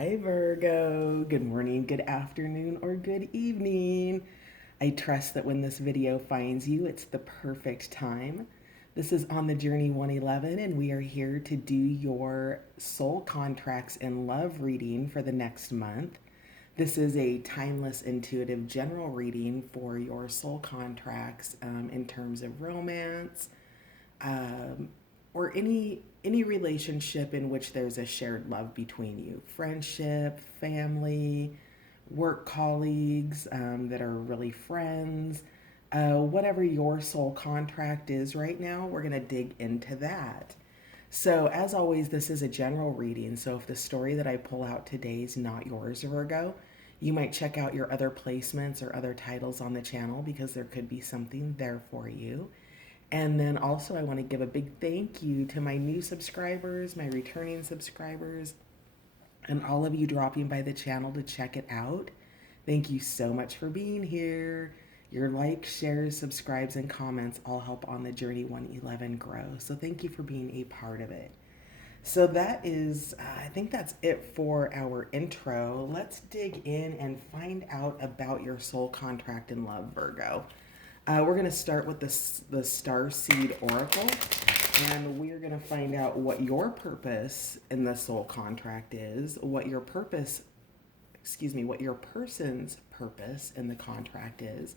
Hi, Virgo. Good morning, good afternoon, or good evening. I trust that when this video finds you, it's the perfect time. This is On the Journey 111, and we are here to do your soul contracts and love reading for the next month. This is a timeless, intuitive, general reading for your soul contracts in terms of romance, um, or any relationship in which there's a shared love between you, friendship, family, work colleagues that are really friends, whatever your soul contract is right now, we're going to dig into that. So, as always, this is a general reading. So, if the story that I pull out today is not yours, Virgo, you might check out your other placements or other titles on the channel because there could be something there for you. And then also, I want to give a big thank you to my new subscribers, my returning subscribers, and all of you dropping by the channel to check it out. Thank you so much for being here. Your likes, shares, subscribes, and comments all help On the Journey 111 grow. So thank you for being a part of it. So that is, I think that's it for our intro. Let's dig in and find out about your soul contract in love, Virgo. We're going to start with the Star Seed Oracle, and we're going to find out what your purpose in the soul contract is, what your person's purpose in the contract is,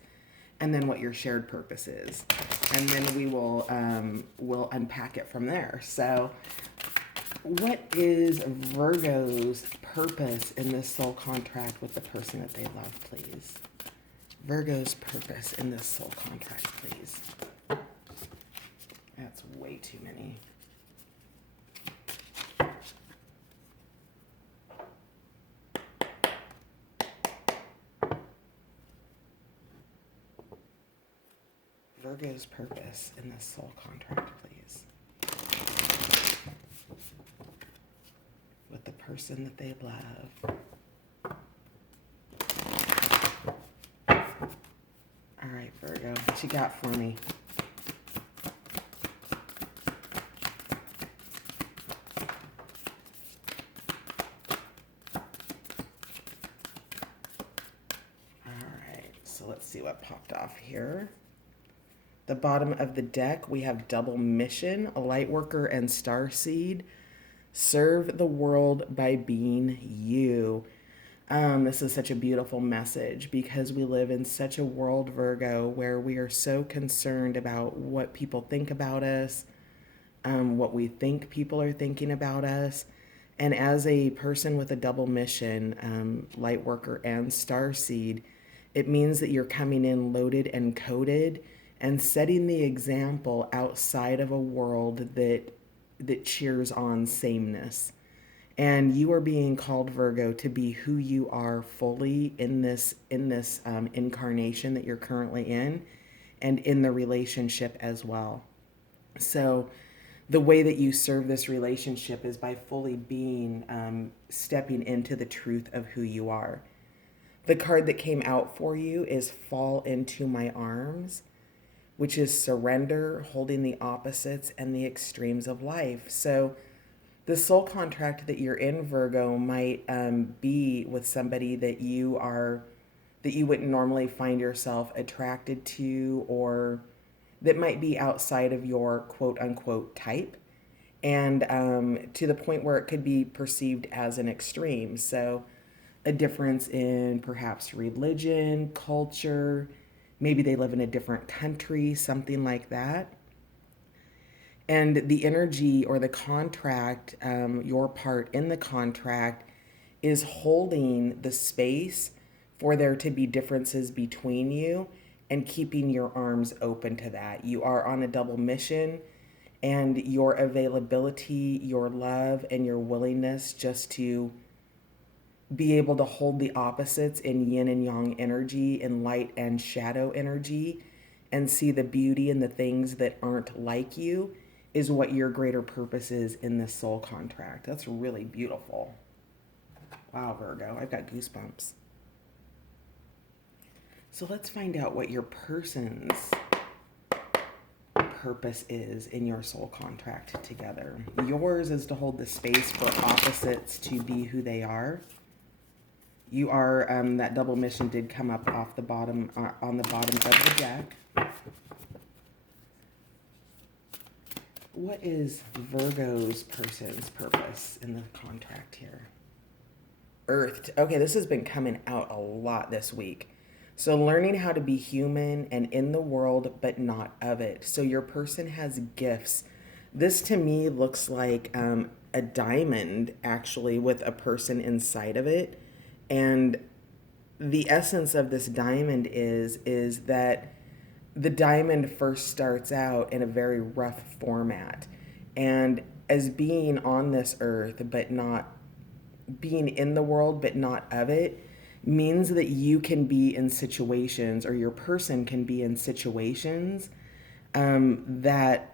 and then what your shared purpose is. And then we'll unpack it from there. So, what is Virgo's purpose in this soul contract with the person that they love, please? Virgo's purpose in this soul contract, please. That's way too many. Virgo's purpose in this soul contract, please. With the person that they love. All right, Virgo, what you got for me? All right, so let's see what popped off here. The bottom of the deck, we have double mission, a light worker, and star seed. Serve the world by being you. This is such a beautiful message because we live in such a world, Virgo, where we are so concerned about what people think about us, what we think people are thinking about us. And as a person with a double mission, light worker and star seed, it means that you're coming in loaded and coded and setting the example outside of a world that cheers on sameness. And you are being called, Virgo, to be who you are fully in this incarnation that you're currently in, and in the relationship as well. So the way that you serve this relationship is by fully being stepping into the truth of who you are. The card that came out for you is Fall Into My Arms, which is surrender, holding the opposites and the extremes of life. So the soul contract that you're in, Virgo, might be with somebody that you wouldn't normally find yourself attracted to, or that might be outside of your quote unquote type, and to the point where it could be perceived as an extreme. So a difference in perhaps religion, culture, maybe they live in a different country, something like that. And the energy or the contract, your part in the contract, is holding the space for there to be differences between you and keeping your arms open to that. You are on a double mission, and your availability, your love, and your willingness just to be able to hold the opposites in yin and yang energy, in light and shadow energy, and see the beauty in the things that aren't like you, is what your greater purpose is in this soul contract. That's really beautiful. Wow, Virgo, I've got goosebumps. So let's find out what your person's purpose is in your soul contract together. Yours is to hold the space for opposites to be who they are. You are, that double mission did come up off the bottom, on the bottom of the deck. What is Virgo's person's purpose in the contract here? Earthed. Okay, this has been coming out a lot this week. So learning how to be human and in the world, but not of it. So your person has gifts. This to me looks like a diamond, actually, with a person inside of it. And the essence of this diamond is that the diamond first starts out in a very rough format. And as being on this earth, but not being in the world, but not of it, means that you can be in situations, or your person can be in situations that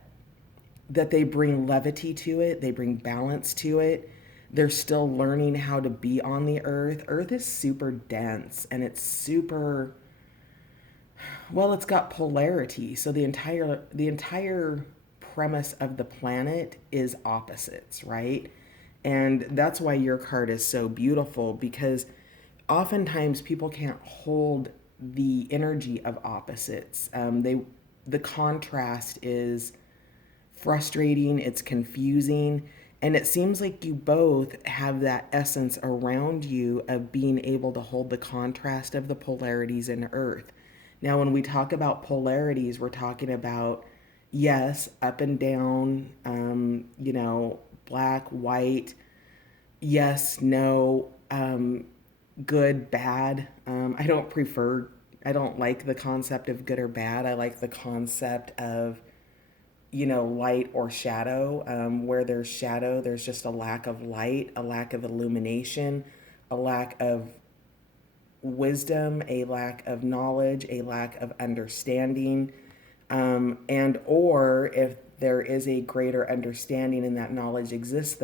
they bring levity to it, they bring balance to it. They're still learning how to be on the earth. Earth is super dense, and it's super, well, it's got polarity. So the entire premise of the planet is opposites, right? And that's why your card is so beautiful, because oftentimes people can't hold the energy of opposites. The contrast is frustrating, it's confusing, and it seems like you both have that essence around you of being able to hold the contrast of the polarities in Earth. Now, when we talk about polarities, we're talking about, yes, up and down, black, white, yes, no, good, bad. I don't like the concept of good or bad. I like the concept of, light or shadow. Where there's shadow, there's just a lack of light, a lack of illumination, a lack of wisdom, a lack of knowledge, a lack of understanding. And or if there is a greater understanding and that knowledge exists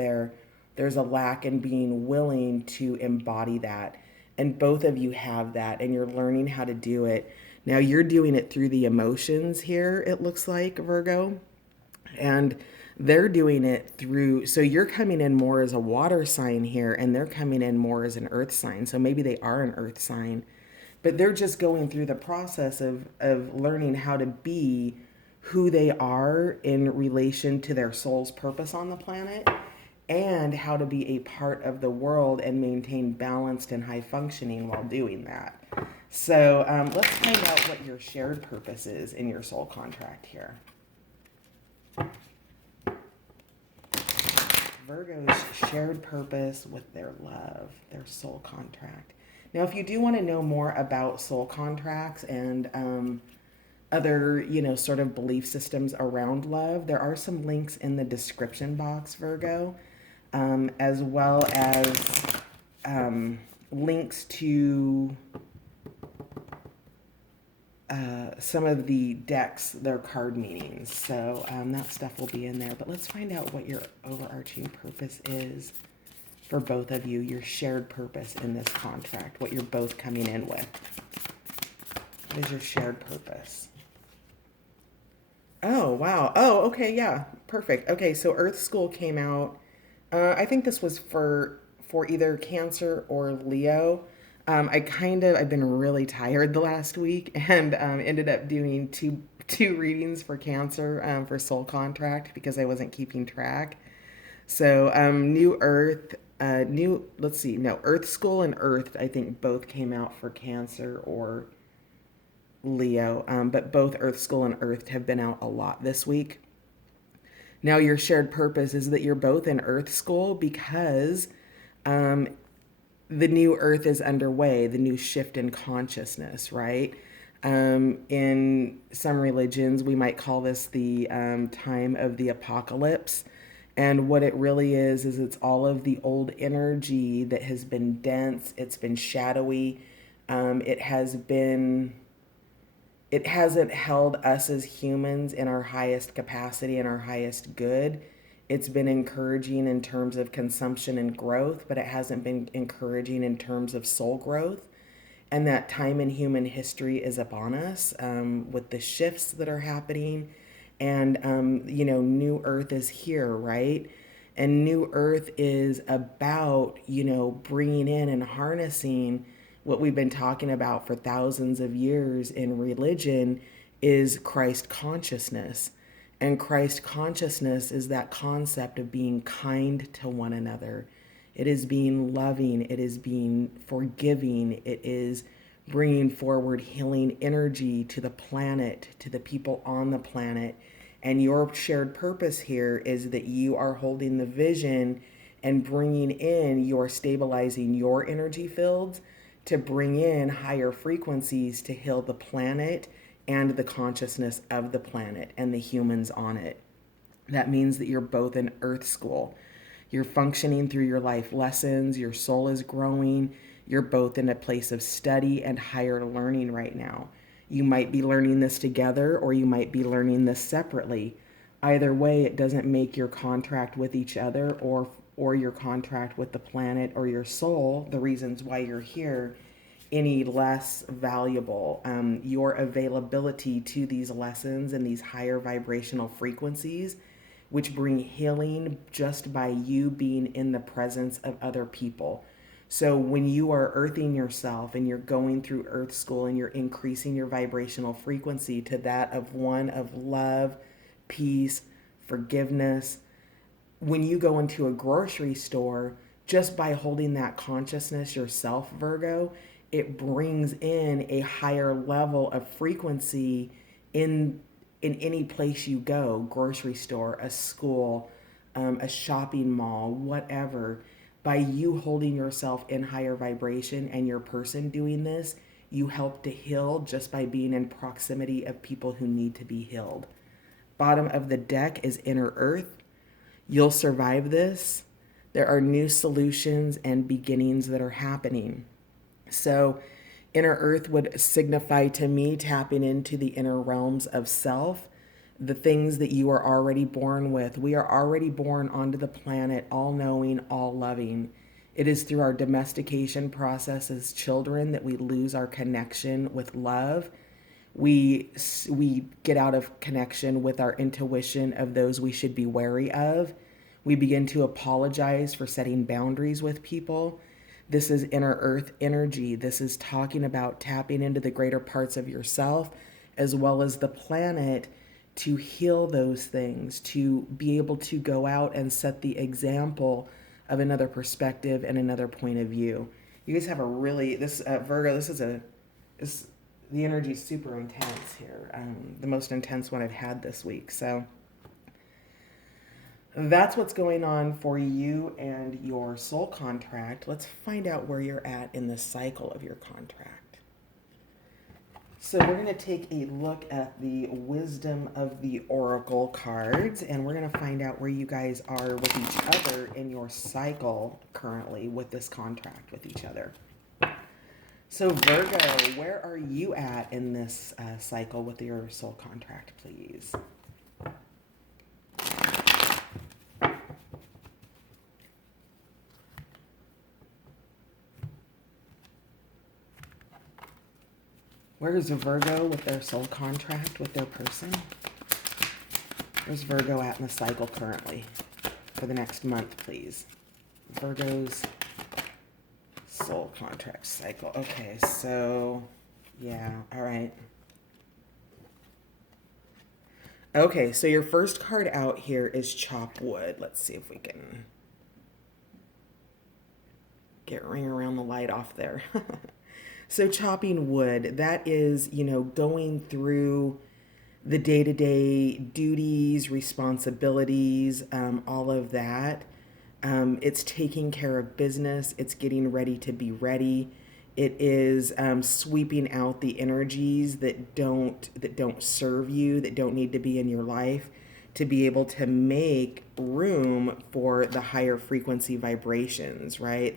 there's a lack in being willing to embody that. And both of you have that, and you're learning how to do it. Now you're doing it through the emotions here, it looks like, Virgo. And they're doing it through, so you're coming in more as a water sign here, and they're coming in more as an earth sign. So maybe they are an earth sign, but they're just going through the process of learning how to be who they are in relation to their soul's purpose on the planet, and how to be a part of the world and maintain balanced and high functioning while doing that. So let's find out what your shared purpose is in your soul contract here. Virgo's shared purpose with their love, their soul contract. Now, if you do want to know more about soul contracts and other, sort of belief systems around love, there are some links in the description box, Virgo, as well as links to some of the decks, their card meanings. So that stuff will be in there. But let's find out what your overarching purpose is for both of you, your shared purpose in this contract, what you're both coming in with. What is your shared purpose? Oh, wow. Oh, okay, yeah, perfect. Okay, so Earth School came out. I think this was for either Cancer or Leo. I've been really tired the last week, and ended up doing two readings for Cancer for Soul Contract because I wasn't keeping track. So New Earth, Earth School and Earth, I think both came out for Cancer or Leo, but both Earth School and Earth have been out a lot this week. Now your shared purpose is that you're both in Earth School because the new Earth is underway, the new shift in consciousness, right? In some religions, we might call this the time of the apocalypse. And what it really is it's all of the old energy that has been dense, it's been shadowy, it hasn't held us as humans in our highest capacity and our highest good. It's been encouraging in terms of consumption and growth, but it hasn't been encouraging in terms of soul growth. And that time in human history is upon us with the shifts that are happening And, New Earth is here, right? And New Earth is about, bringing in and harnessing what we've been talking about for thousands of years in religion is Christ consciousness. And Christ consciousness is that concept of being kind to one another. It is being loving. It is being forgiving. It is bringing forward healing energy to the planet, to the people on the planet. And your shared purpose here is that you are holding the vision and bringing in, you're stabilizing your energy fields to bring in higher frequencies to heal the planet and the consciousness of the planet and the humans on it. That means that you're both in Earth School. You're functioning through your life lessons, your soul is growing. You're both in a place of study and higher learning right now. You might be learning this together or you might be learning this separately. Either way, it doesn't make your contract with each other or your contract with the planet or your soul, the reasons why you're here, any less valuable. Your availability to these lessons and these higher vibrational frequencies, which bring healing just by you being in the presence of other people. So when you are earthing yourself and you're going through Earth School and you're increasing your vibrational frequency to that of one of love, peace, forgiveness, when you go into a grocery store, just by holding that consciousness yourself, Virgo, it brings in a higher level of frequency in any place you go, grocery store, a school, a shopping mall, whatever. By you holding yourself in higher vibration and your person doing this, you help to heal just by being in proximity of people who need to be healed. Bottom of the deck is inner earth. You'll survive this. There are new solutions and beginnings that are happening. So inner earth would signify to me tapping into the inner realms of self, the things that you are already born with. We are already born onto the planet, all knowing, all loving. It is through our domestication process as children that we lose our connection with love. We get out of connection with our intuition of those we should be wary of. We begin to apologize for setting boundaries with people. This is inner earth energy. This is talking about tapping into the greater parts of yourself as well as the planet to heal those things, to be able to go out and set the example of another perspective and another point of view. You guys have a really, Virgo, the energy is super intense here. The most intense one I've had this week. So that's what's going on for you and your soul contract. Let's find out where you're at in the cycle of your contract. So we're going to take a look at the wisdom of the oracle cards, and we're going to find out where you guys are with each other in your cycle currently with this contract with each other. So Virgo, where are you at in this cycle with your soul contract, please? Where's Virgo with their soul contract with their person? Where's Virgo at in the cycle currently for the next month, please? Virgo's soul contract cycle. Okay, so yeah, all right. Okay, so your first card out here is chop wood. Let's see if we can get ring around the light off there. So chopping wood, that is, going through the day-to-day duties, responsibilities, all of that. It's taking care of business. It's getting ready to be ready. It is sweeping out the energies that don't serve you, that don't need to be in your life, to be able to make room for the higher frequency vibrations, right?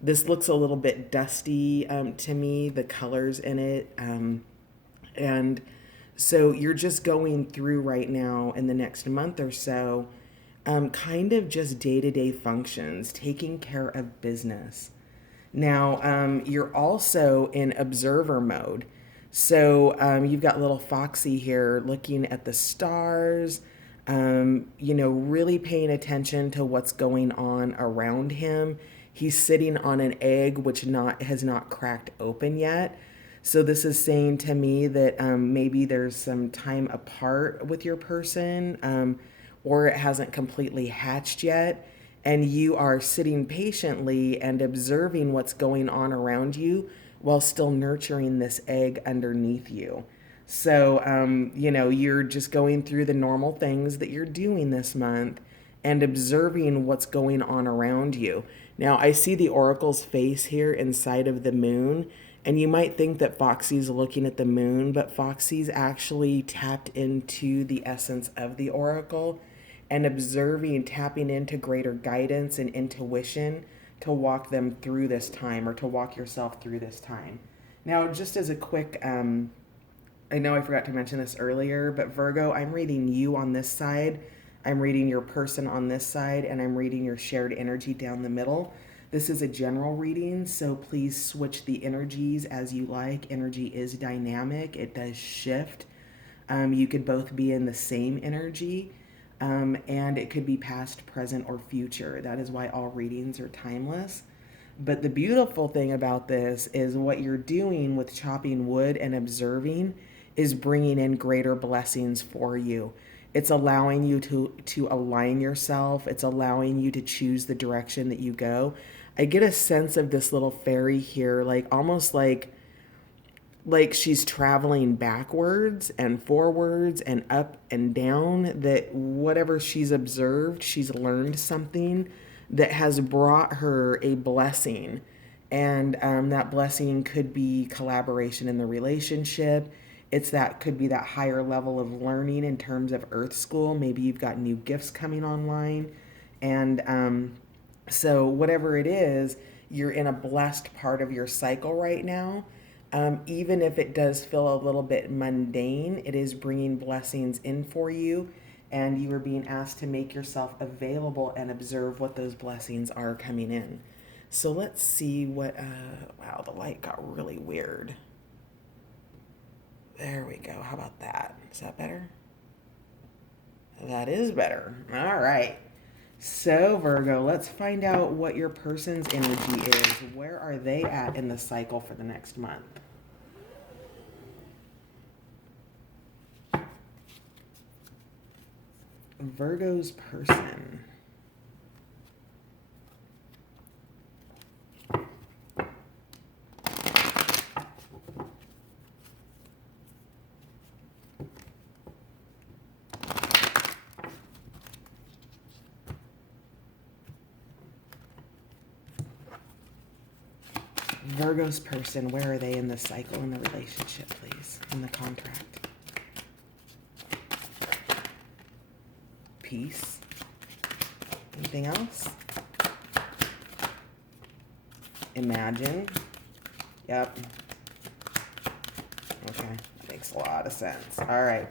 This looks a little bit dusty to me, the colors in it. And so you're just going through right now in the next month or so, kind of just day-to-day functions, taking care of business. Now, you're also in observer mode. So you've got little Foxy here looking at the stars, really paying attention to what's going on around him. He's sitting on an egg which has not cracked open yet. So this is saying to me that maybe there's some time apart with your person, or it hasn't completely hatched yet, and you are sitting patiently and observing what's going on around you while still nurturing this egg underneath you. So, you're just going through the normal things that you're doing this month and observing what's going on around you. Now, I see the oracle's face here inside of the moon, and you might think that Foxy's looking at the moon, but Foxy's actually tapped into the essence of the oracle and observing, tapping into greater guidance and intuition to walk them through this time, or to walk yourself through this time. Now, just as a quick, I know I forgot to mention this earlier, but Virgo, I'm reading you on this side, I'm reading your person on this side, and I'm reading your shared energy down the middle. This is a general reading, so please switch the energies as you like. Energy is dynamic, it does shift. You could both be in the same energy, and it could be past, present, or future. That is why all readings are timeless. But the beautiful thing about this is what you're doing with chopping wood and observing is bringing in greater blessings for you. It's allowing you to align yourself. It's allowing you to choose the direction that you go. I get a sense of this little fairy here, like almost like she's traveling backwards and forwards and up and down, that whatever she's observed, she's learned something that has brought her a blessing. And that blessing could be collaboration in the relationship. Could be that higher level of learning in terms of Earth School. Maybe you've got new gifts coming online. And so whatever it is, you're in a blessed part of your cycle right now. Even if it does feel a little bit mundane, it is bringing blessings in for you, and you are being asked to make yourself available and observe what those blessings are coming in. So let's see what, wow, the light got really weird. There we go. How about that? Is that better? That is better. All right. So, Virgo, let's find out what your person's energy is. Where are they at in the cycle for the next month? Virgo's person. Virgo's person, where are they in the cycle, in the relationship, please, in the contract? Peace. Anything else? Imagine. Yep. Okay, makes a lot of sense. All right.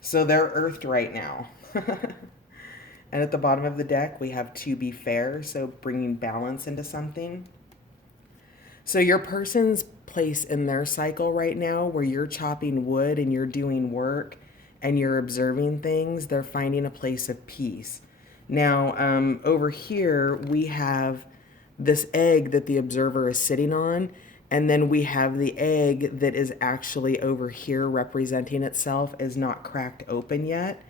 So they're earthed right now. And at the bottom of the deck, we have to be fair, so bringing balance into something. So your person's place in their cycle right now, where you're chopping wood and you're doing work and you're observing things, they're finding a place of peace. Now, over here, we have this egg that the observer is sitting on, and then we have the egg that is actually over here representing itself as not cracked open yet.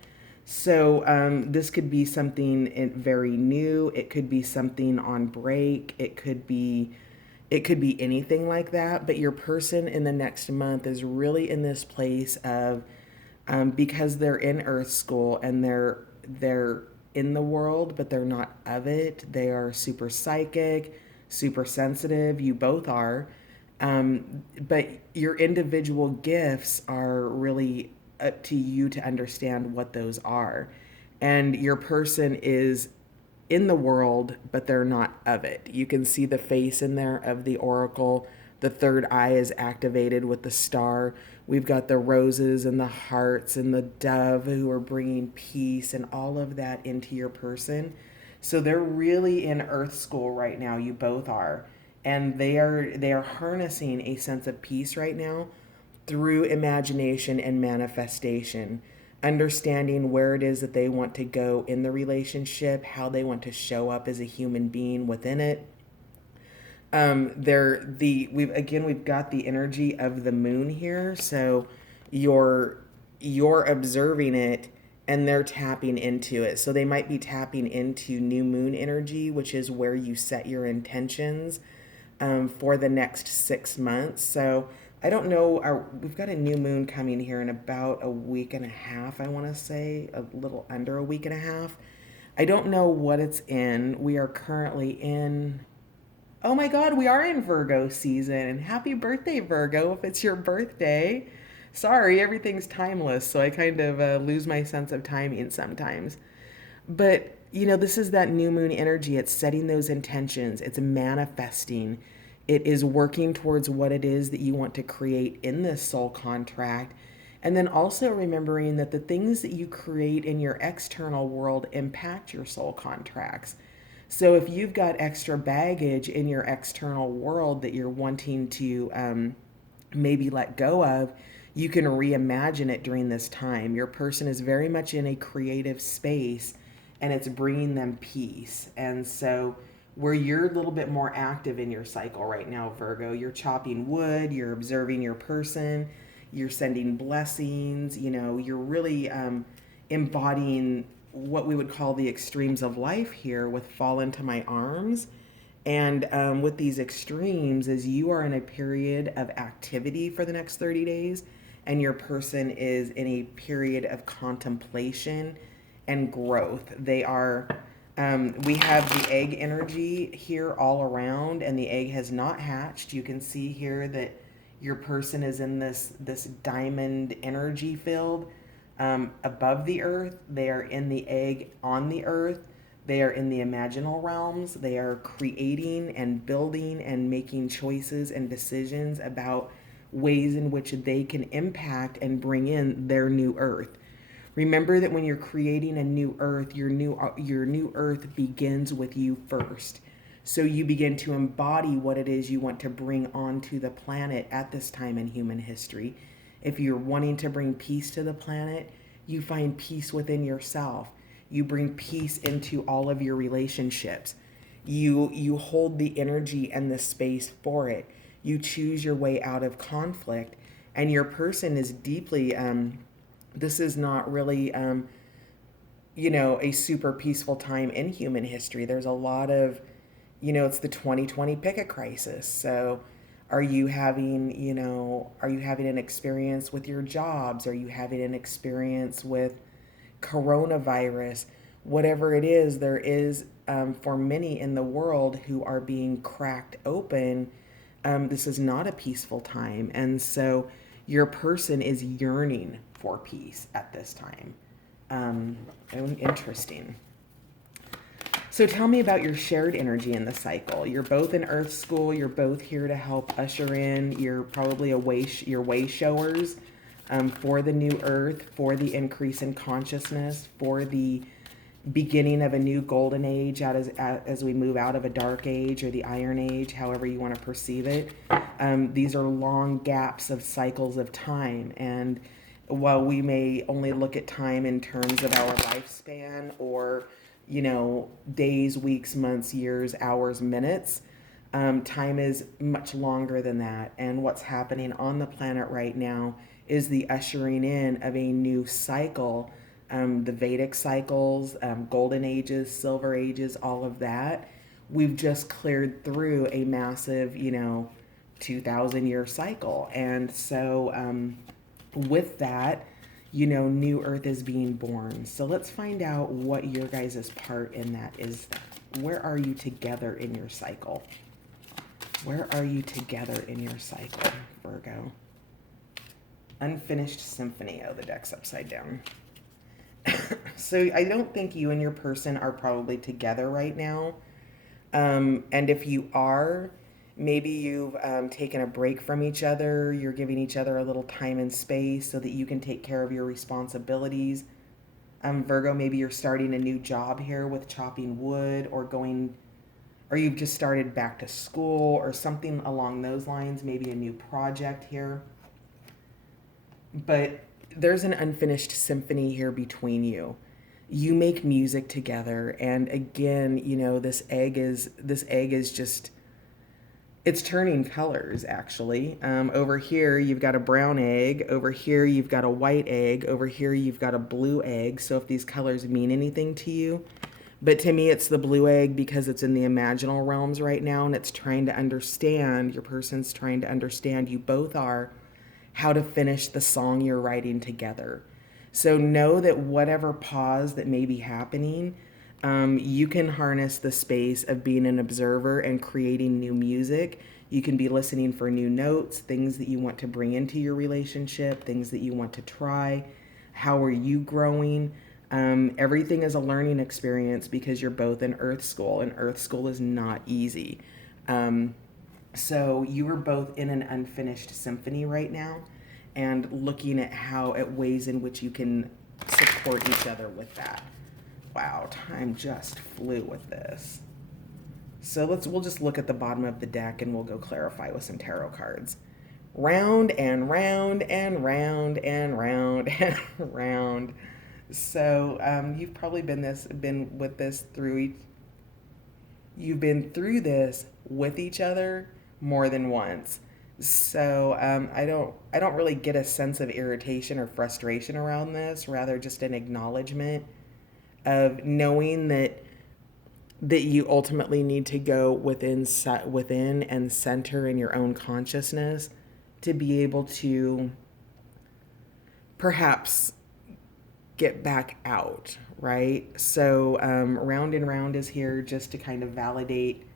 So this could be something very new. It could be something on break. It could be anything like that. But your person in the next month is really in this place of, because they're in Earth School and they're in the world, but they're not of it. They are super psychic, super sensitive. You both are. But your individual gifts are really up to you to understand what those are. And your person is in the world, but they're not of it. You can see the face in there of the oracle. The third eye is activated with the star. We've got the roses and the hearts and the dove who are bringing peace and all of that into your person. So they're really in Earth School right now. You both are. And they are harnessing a sense of peace right now through imagination and manifestation, understanding where it is that they want to go in the relationship, how they want to show up as a human being within it. We've got the energy of the moon here, so you're observing it and they're tapping into it. So they might be tapping into new moon energy, which is where you set your intentions for the next 6 months. So I don't know. We've got a new moon coming here in about a week and a half, I want to say, a little under a week and a half. I don't know what it's in. We are currently in. Oh my God, we are in Virgo season. Happy birthday, Virgo, if it's your birthday. Sorry, everything's timeless, so I kind of lose my sense of timing sometimes. But, this is that new moon energy. It's setting those intentions, it's manifesting, it is working towards what it is that you want to create in this soul contract. And then also remembering that the things that you create in your external world impact your soul contracts. So if you've got extra baggage in your external world that you're wanting to maybe let go of, you can reimagine it during this time. Your person is very much in a creative space and it's bringing them peace. And so where you're a little bit more active in your cycle right now, Virgo, you're chopping wood, you're observing your person, you're sending blessings, you're really embodying what we would call the extremes of life here with fall into my arms. And with these extremes is you are in a period of activity for the next 30 days and your person is in a period of contemplation and growth. We have the egg energy here all around and the egg has not hatched. You can see here that your person is in this diamond energy field above the earth. They are in the egg on the earth. They are in the imaginal realms. They are creating and building and making choices and decisions about ways in which they can impact and bring in their new earth. Remember that when you're creating a new earth, your new earth begins with you first. So you begin to embody what it is you want to bring onto the planet at this time in human history. If you're wanting to bring peace to the planet, you find peace within yourself. You bring peace into all of your relationships. You hold the energy and the space for it. You choose your way out of conflict. And your person is deeply, this is not really, a super peaceful time in human history. There's a lot of, it's the 2020 picket crisis. So are you having an experience with your jobs? Are you having an experience with coronavirus? Whatever it is, there is, for many in the world who are being cracked open, this is not a peaceful time. And so your person is yearning for peace at this time. Interesting. So tell me about your shared energy in the cycle. You're both in Earth School. You're both here to help usher in. You're probably your way showers for the new Earth, for the increase in consciousness, for the beginning of a new golden age as we move out of a dark age or the iron age, however you want to perceive it. These are long gaps of cycles of time. And while we may only look at time in terms of our lifespan or days, weeks, months, years, hours, minutes, time is much longer than that. And what's happening on the planet right now is the ushering in of a new cycle, the Vedic cycles, golden ages, silver ages, all of that. We've just cleared through a massive, 2,000-year cycle. And so with that, new earth is being born. So let's find out what your guys' part in that is. Where are you together in your cycle? Where are you together in your cycle, Virgo? Unfinished symphony. Oh, the deck's upside down. So I don't think you and your person are probably together right now. And if you are, maybe you've taken a break from each other. You're giving each other a little time and space so that you can take care of your responsibilities. Virgo, maybe you're starting a new job here with chopping wood or you've just started back to school or something along those lines, maybe a new project here. but there's an unfinished symphony here between you. You make music together, and again, this egg is just, it's turning colors actually. Over here you've got a brown egg, over here you've got a white egg, over here you've got a blue egg. So if these colors mean anything to you, but to me it's the blue egg because it's in the imaginal realms right now, and it's trying to understand, your person's trying to understand, you both are, how to finish the song you're writing together. So know that whatever pause that may be happening, you can harness the space of being an observer and creating new music. You can be listening for new notes, things that you want to bring into your relationship, things that you want to try. How are you growing? Everything is a learning experience because you're both in Earth School, and Earth School is not easy. So you are both in an unfinished symphony right now, and looking at how at ways in which you can support each other with that. Wow, time just flew with this. So we'll just look at the bottom of the deck and we'll go clarify with some tarot cards. Round and round and round and round and round. So you've probably you've been through this with each other more than once. So I don't really get a sense of irritation or frustration around this, rather just an acknowledgement of knowing that you ultimately need to go within and center in your own consciousness to be able to perhaps get back out, right? So round and round is here just to kind of validate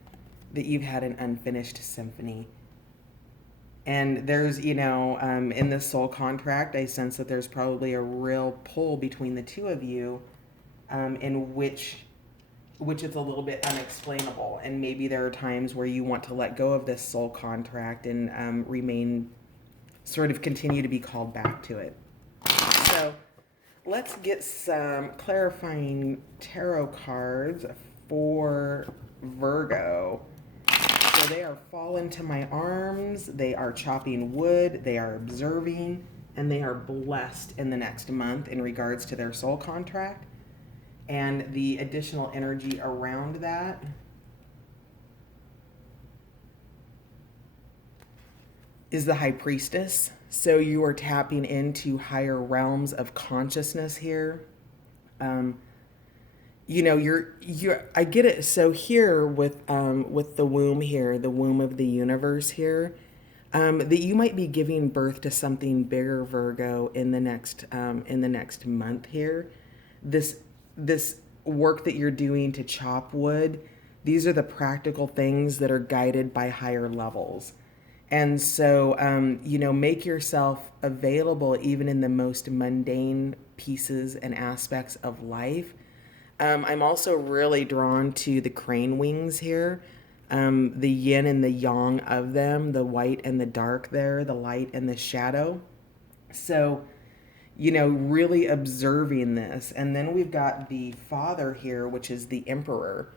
that you've had an unfinished symphony. And there's, in this soul contract, I sense that there's probably a real pull between the two of you, in which it's a little bit unexplainable. And maybe there are times where you want to let go of this soul contract and continue to be called back to it. So let's get some clarifying tarot cards for Virgo. So they are fall into my arms, they are chopping wood, they are observing, and they are blessed in the next month in regards to their soul contract. And the additional energy around that is the High Priestess. So you are tapping into higher realms of consciousness here. I get it. So here with the womb here, the womb of the universe here, that you might be giving birth to something bigger, Virgo, in the next month here. This work that you're doing to chop wood, these are the practical things that are guided by higher levels. And so, make yourself available even in the most mundane pieces and aspects of life. I'm also really drawn to the crane wings here, the yin and the yang of them, the white and the dark there, the light and the shadow. So, really observing this. And then we've got the Father here, which is the Emperor.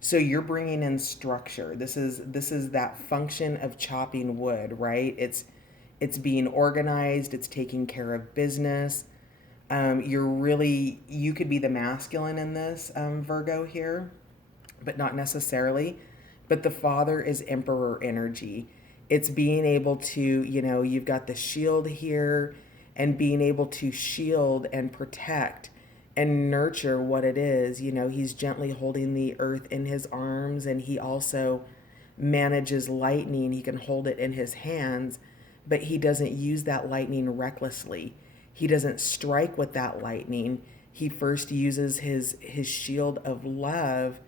So you're bringing in structure. This is that function of chopping wood, right? It's being organized. It's taking care of business. You could be the masculine in this, Virgo here, but not necessarily. But the Father is Emperor energy. It's being able to, you've got the shield here, and being able to shield and protect and nurture what it is. He's gently holding the earth in his arms, and he also manages lightning. He can hold it in his hands, but he doesn't use that lightning recklessly. He doesn't strike with that lightning. He first uses his shield of love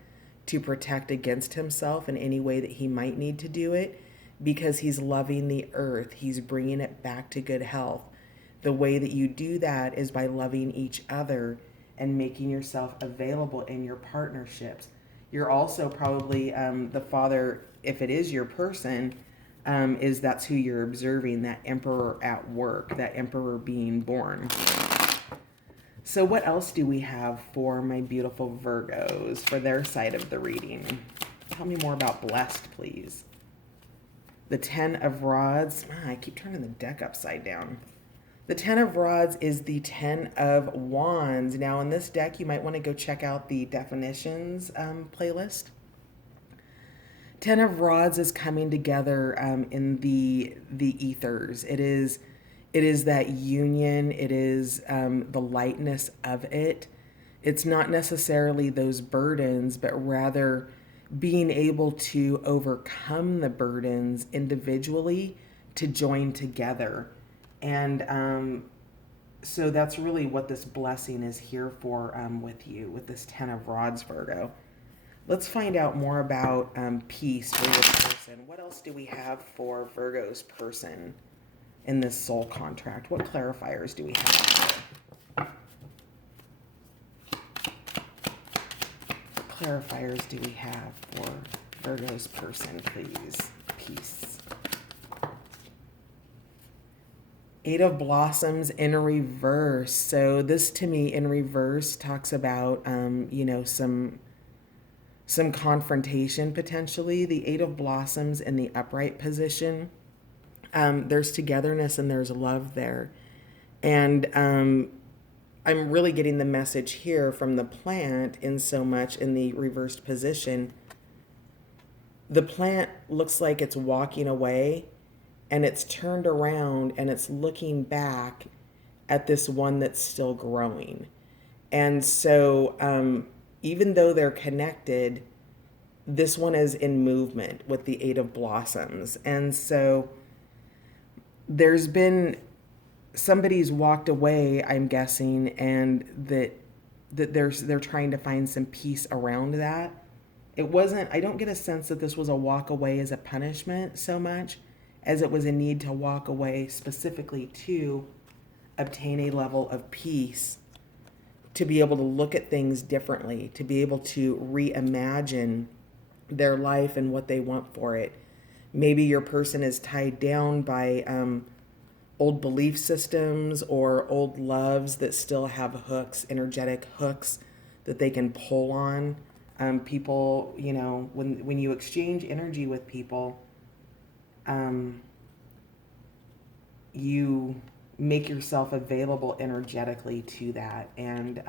to protect against himself in any way that he might need to do it, because he's loving the earth. He's bringing it back to good health. The way that you do that is by loving each other and making yourself available in your partnerships. You're also probably the Father, if it is your person, that's who you're observing, that Emperor at work, that Emperor being born. So what else do we have for my beautiful Virgos for their side of the reading? Tell me more about blessed, please. The 10 of Rods. I keep turning the deck upside down. The Ten of Rods is the Ten of Wands. Now, in this deck, you might want to go check out the definitions playlist. Ten of Rods is coming together in the ethers. It is that union. It is the lightness of it. It's not necessarily those burdens, but rather being able to overcome the burdens individually to join together. And so that's really what this blessing is here for with you, with this Ten of Rods, Virgo. Let's find out more about peace for your person. What else do we have for Virgo's person in this soul contract? What clarifiers do we have? What clarifiers do we have for Virgo's person, please? Peace. Eight of Blossoms in reverse. So this to me in reverse talks about, some confrontation potentially. The Eight of Blossoms in the upright position. There's togetherness and there's love there. And I'm really getting the message here from the plant in so much in the reversed position. The plant looks like it's walking away, and it's turned around and it's looking back at this one that's still growing. And so even though they're connected, this one is in movement with the Eight of Blossoms. And so there's been somebody's walked away, I'm guessing, and that they're trying to find some peace around that. It wasn't, I don't get a sense that this was a walk away as a punishment so much as it was a need to walk away specifically to obtain a level of peace, to be able to look at things differently, to be able to reimagine their life and what they want for it. Maybe your person is tied down by old belief systems or old loves that still have hooks, energetic hooks that they can pull on. People, when you exchange energy with people, you make yourself available energetically to that. And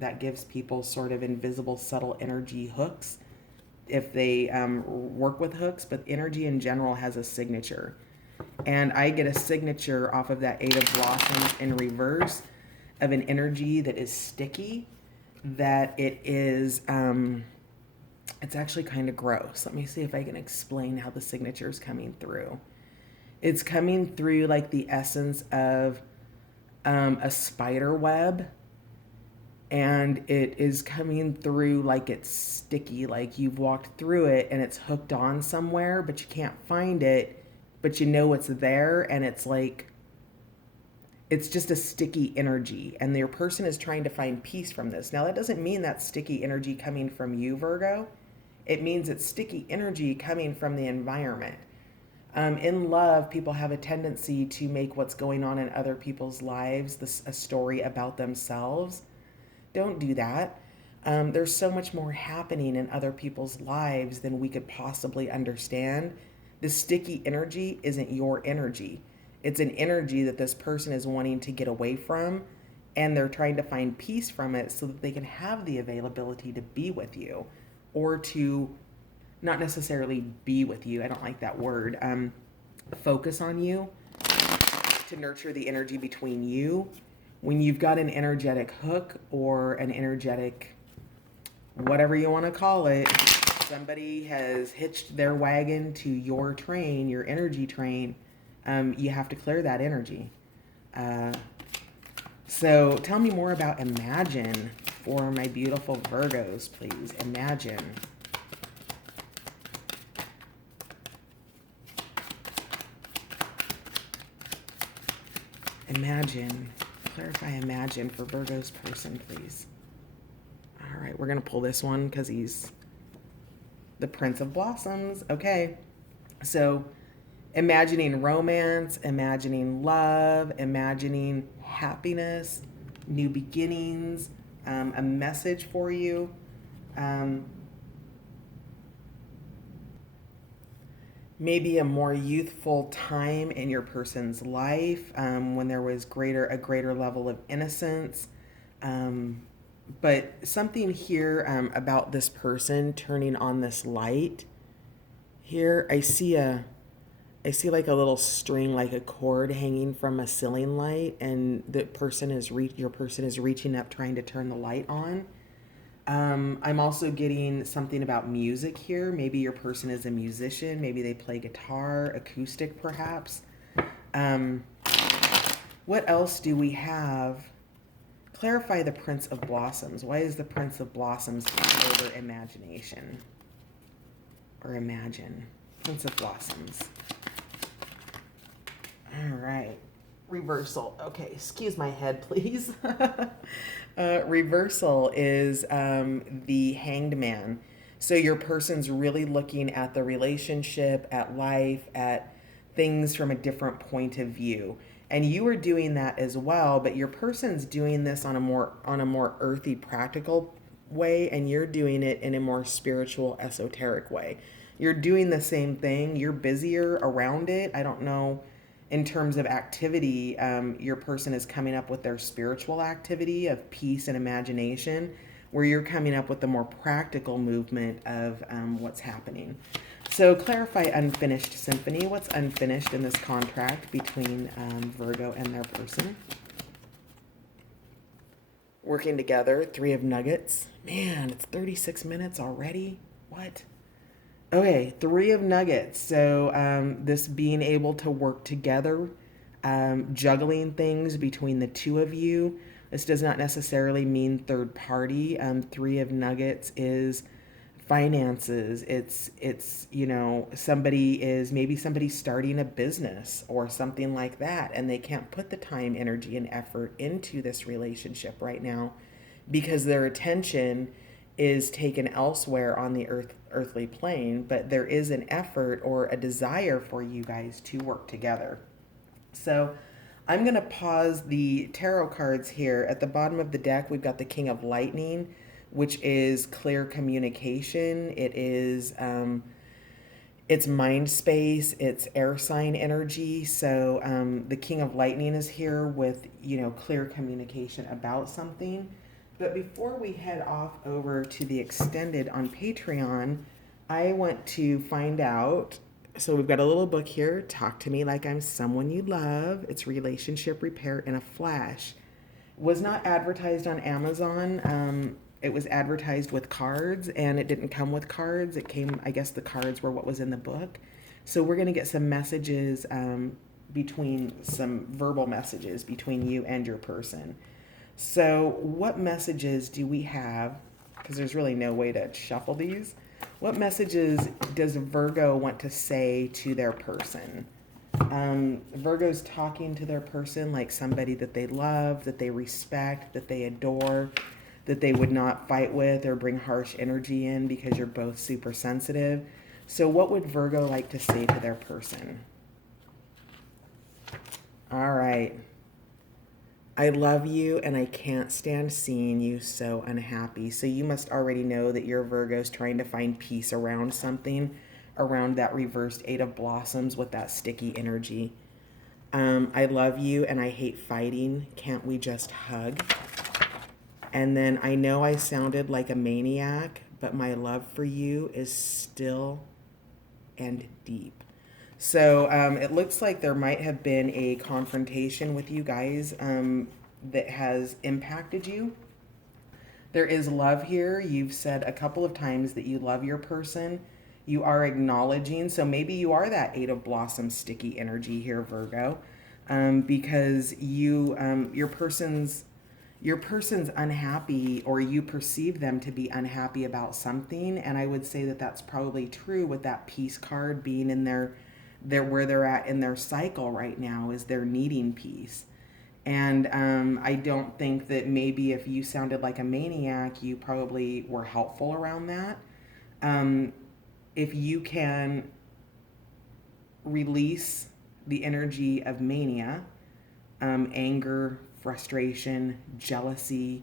that gives people sort of invisible, subtle energy hooks if they work with hooks, but energy in general has a signature. And I get a signature off of that Eight of Blossoms in reverse of an energy that is sticky, that it is, it's actually kind of gross. Let me see if I can explain how the signature is coming through. It's coming through like the essence of a spider web, and it is coming through like it's sticky, like you've walked through it and it's hooked on somewhere, but you can't find it, but you know it's there, and it's like, it's just a sticky energy, and your person is trying to find peace from this. Now, that doesn't mean that sticky energy coming from you, Virgo. It means it's sticky energy coming from the environment. In love, people have a tendency to make what's going on in other people's lives a story about themselves. Don't do that. There's so much more happening in other people's lives than we could possibly understand. The sticky energy isn't your energy. It's an energy that this person is wanting to get away from, and they're trying to find peace from it so that they can have the availability to be with you, or to not necessarily be with you. I don't like that word. Focus on you, to nurture the energy between you. When you've got an energetic hook or an energetic, whatever you want to call it, somebody has hitched their wagon to your train, your energy train, you have to clear that energy. So tell me more about imagine for my beautiful Virgos, please. Imagine. Imagine. Clarify imagine for Virgo's person, please. All right, we're going to pull this one because he's the Prince of Blossoms. Okay, so imagining romance, imagining love, imagining happiness, new beginnings, a message for you. maybe a more youthful time in your person's life, when there was a greater level of innocence. Um, but something here, about this person turning on this light. Here, I see like a little string, like a cord hanging from a ceiling light, and your person is reaching up, trying to turn the light on. I'm also getting something about music here. Maybe your person is a musician. Maybe they play guitar, acoustic, perhaps. Um, what else do we have? Clarify the Prince of Blossoms. Why is the Prince of Blossoms over imagination? Or imagine. Prince of Blossoms. All right. Reversal. Okay, excuse my head, please. Reversal is, the Hanged Man. So your person's really looking at the relationship, at life, at things from a different point of view. And you are doing that as well, but your person's doing this on a more earthy, practical way, and you're doing it in a more spiritual, esoteric way. You're doing the same thing. You're busier around it. I don't know, in terms of activity, your person is coming up with their spiritual activity of peace and imagination, where you're coming up with the more practical movement of, what's happening. So clarify unfinished symphony. What's unfinished in this contract between, Virgo and their person? Working together, Three of Nuggets. Man, it's 36 minutes already. What? Okay, Three of Nuggets. So, this being able to work together, juggling things between the two of you. This does not necessarily mean third party. Three of Nuggets is finances. It's maybe somebody starting a business or something like that, and they can't put the time, energy, and effort into this relationship right now because their attention is taken elsewhere on the earthly plane, but there is an effort or a desire for you guys to work together. So I'm going to pause the tarot cards here. At the bottom of the deck, we've got the King of Lightning, which is clear communication. It's mind space, it's air sign energy. So, the King of Lightning is here with, clear communication about something. But before we head off over to the extended on Patreon, I want to find out. So we've got a little book here, Talk to Me Like I'm Someone You Love. It's relationship repair in a flash. Was not advertised on Amazon. It was advertised with cards, and it didn't come with cards. It came, I guess the cards were what was in the book. So we're going to get some messages, some verbal messages between you and your person. So what messages do we have? Because there's really no way to shuffle these. What messages does Virgo want to say to their person? Virgo's talking to their person like somebody that they love, that they respect, that they adore, that they would not fight with or bring harsh energy in because you're both super sensitive. So what would Virgo like to say to their person? All right. I love you and I can't stand seeing you so unhappy. So you must already know that your Virgo's trying to find peace around something, around that reversed Eight of Blossoms with that sticky energy. I love you and I hate fighting. Can't we just hug? And then I know I sounded like a maniac, but my love for you is still and deep. So, it looks like there might have been a confrontation with you guys, that has impacted you. There is love here. You've said a couple of times that you love your person. You are acknowledging. So maybe you are that Eight of Blossoms sticky energy here, Virgo, because your person's unhappy, or you perceive them to be unhappy about something. And I would say that that's probably true with that peace card being in their where they're at in their cycle right now, is they're needing peace. And, I don't think that maybe if you sounded like a maniac, you probably were helpful around that. If you can release the energy of mania, anger, frustration, jealousy,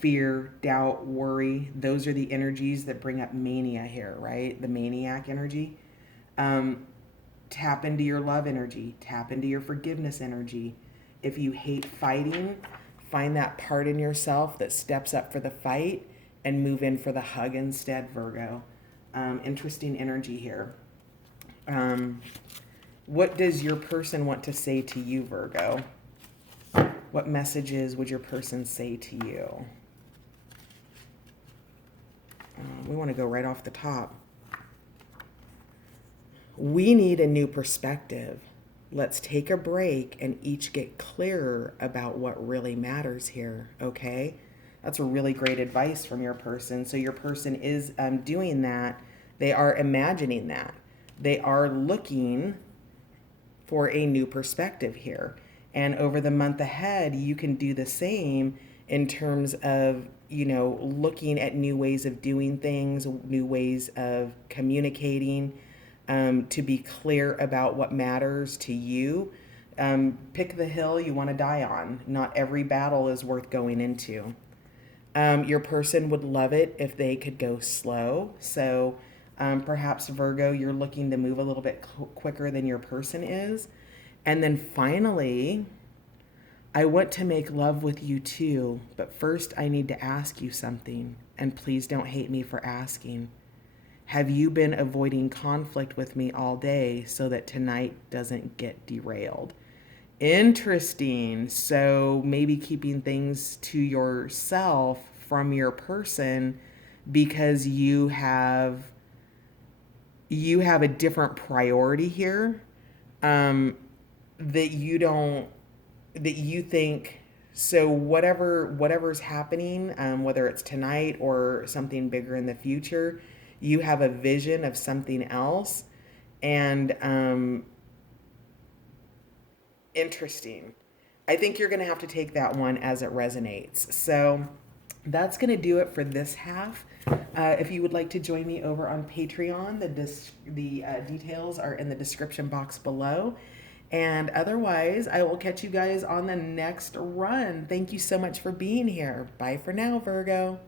fear, doubt, worry, those are the energies that bring up mania here, right? The maniac energy. tap into your love energy, tap into your forgiveness energy. If you hate fighting, find that part in yourself that steps up for the fight and move in for the hug instead, Virgo. Interesting energy here. What does your person want to say to you, Virgo? What messages would your person say to you? We want to go right off the top. We need a new perspective. Let's take a break and each get clearer about what really matters here, okay? That's a really great advice from your person. So your person is doing that. They are imagining that. They are looking for a new perspective here. And over the month ahead, you can do the same in terms of, looking at new ways of doing things, new ways of communicating, to be clear about what matters to you. Pick the hill you want to die on. Not every battle is worth going into. Your person would love it if they could go slow. So perhaps, Virgo, you're looking to move a little bit quicker than your person is. And then finally, I want to make love with you too, but first I need to ask you something, and please don't hate me for asking. Have you been avoiding conflict with me all day so that tonight doesn't get derailed? Interesting. So maybe keeping things to yourself from your person because you have a different priority here, that you think. So whatever's happening, whether it's tonight or something bigger in the future, you have a vision of something else. And interesting. I think you're going to have to take that one as it resonates. So that's going to do it for this half. If you would like to join me over on Patreon, the details are in the description box below. And otherwise, I will catch you guys on the next run. Thank you so much for being here. Bye for now, Virgo.